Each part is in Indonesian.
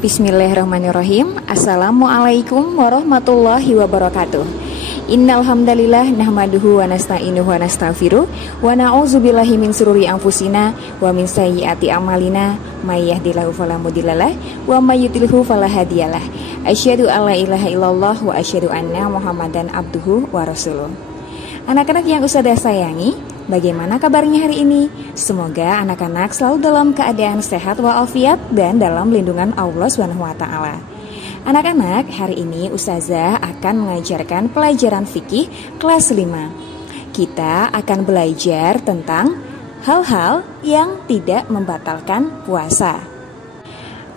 Bismillahirrahmanirrahim. Assalamualaikum warahmatullahi wabarakatuh. Innal hamdalillah nahmaduhu wa nasta'inuhu wa nastaghfiruh wa na'udzubillahi min sururi anfusina wa min sayyiati a'malina may yahdihillahu fala mudhillalah wa may yudhlilhu fala hadiyalah. Asyhadu alla ilaha illallah wa asyhadu anna Muhammadan abduhu wa rasuluh. Anak-anak yang Ustazah sayangi, bagaimana kabarnya hari ini? Semoga anak-anak selalu dalam keadaan sehat walafiat dan dalam lindungan Allah SWT. Anak-anak, hari ini Ustazah akan mengajarkan pelajaran fikih kelas 5. Kita akan belajar tentang hal-hal yang tidak membatalkan puasa.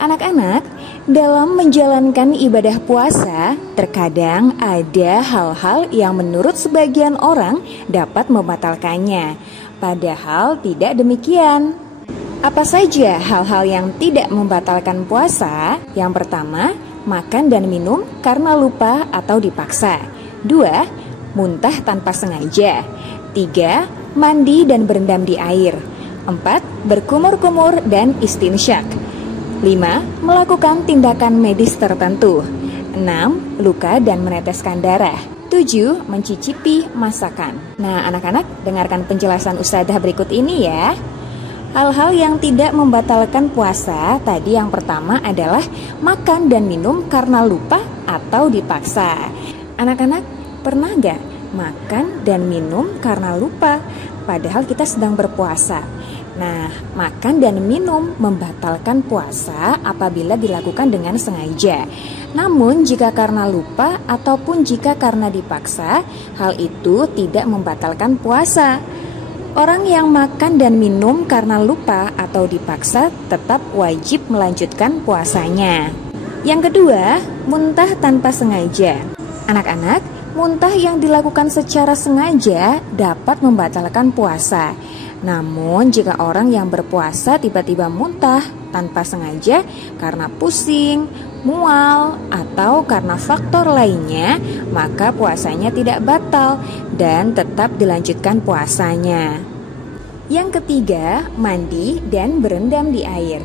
Anak-anak, dalam menjalankan ibadah puasa, terkadang ada hal-hal yang menurut sebagian orang dapat membatalkannya. Padahal tidak demikian. Apa saja hal-hal yang tidak membatalkan puasa? Yang pertama, makan dan minum karena lupa atau dipaksa. 2. Muntah tanpa sengaja. 3. Mandi dan berendam di air. 4. Berkumur-kumur dan istinsyak. 5. Melakukan tindakan medis tertentu. 6. Luka dan meneteskan darah. 7. Mencicipi masakan. Nah, anak-anak, dengarkan penjelasan Ustazah berikut ini ya. Hal-hal yang tidak membatalkan puasa, tadi yang pertama adalah makan dan minum karena lupa atau dipaksa. Anak-anak, pernah gak makan dan minum karena lupa, padahal kita sedang berpuasa? Nah, makan dan minum membatalkan puasa apabila dilakukan dengan sengaja. Namun, jika karena lupa ataupun jika karena dipaksa, hal itu tidak membatalkan puasa. Orang yang makan dan minum karena lupa atau dipaksa tetap wajib melanjutkan puasanya. Yang kedua, muntah tanpa sengaja. Anak-anak, muntah yang dilakukan secara sengaja dapat membatalkan puasa. Namun, jika orang yang berpuasa tiba-tiba muntah tanpa sengaja karena pusing, mual, atau karena faktor lainnya, maka puasanya tidak batal dan tetap dilanjutkan puasanya. Yang ketiga, mandi dan berendam di air.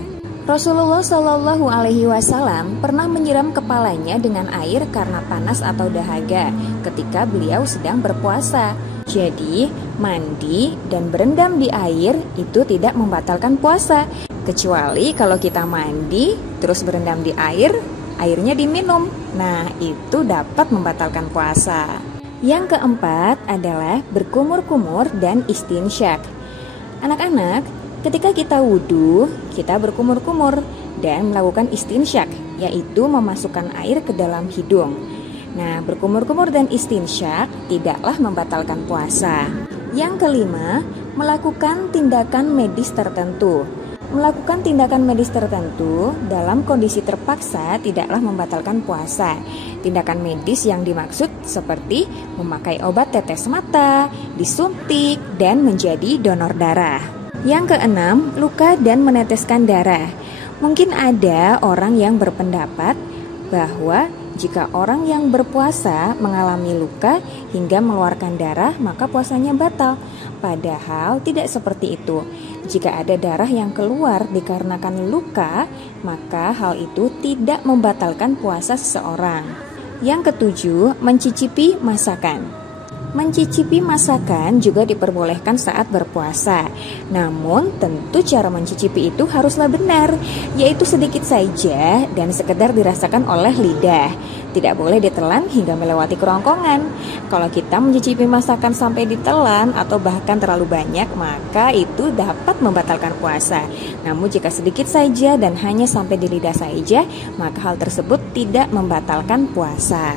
Rasulullah Shallallahu Alaihi Wasallam pernah menyiram kepalanya dengan air karena panas atau dahaga ketika beliau sedang berpuasa. Jadi, mandi dan berendam di air itu tidak membatalkan puasa, kecuali kalau kita mandi terus berendam di air, airnya diminum. Nah, itu dapat membatalkan puasa. Yang keempat adalah berkumur-kumur dan istinsyak. Anak-anak, ketika kita wudhu, kita berkumur-kumur dan melakukan istinsyak, yaitu memasukkan air ke dalam hidung. Nah, berkumur-kumur dan istinsyak tidaklah membatalkan puasa. Yang kelima, melakukan tindakan medis tertentu. Melakukan tindakan medis tertentu dalam kondisi terpaksa tidaklah membatalkan puasa. Tindakan medis yang dimaksud seperti memakai obat tetes mata, disuntik, dan menjadi donor darah. Yang keenam, luka dan meneteskan darah. Mungkin ada orang yang berpendapat bahwa jika orang yang berpuasa mengalami luka hingga mengeluarkan darah, maka puasanya batal. Padahal tidak seperti itu. Jika ada darah yang keluar dikarenakan luka, maka hal itu tidak membatalkan puasa seseorang. Yang ketujuh, mencicipi masakan. Mencicipi masakan juga diperbolehkan saat berpuasa. Namun tentu cara mencicipi itu haruslah benar, yaitu sedikit saja dan sekedar dirasakan oleh lidah. Tidak boleh ditelan hingga melewati kerongkongan. Kalau kita mencicipi masakan sampai ditelan atau bahkan terlalu banyak, maka itu dapat membatalkan puasa. Namun jika sedikit saja dan hanya sampai di lidah saja, maka hal tersebut tidak membatalkan puasa.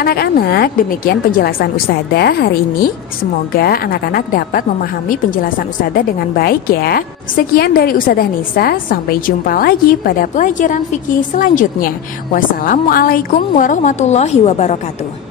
Anak-anak, demikian penjelasan Ustazah hari ini. Semoga anak-anak dapat memahami penjelasan Ustazah dengan baik ya. Sekian dari Ustazah Nisa, sampai jumpa lagi pada pelajaran fikih selanjutnya. Wassalamualaikum warahmatullahi wabarakatuh.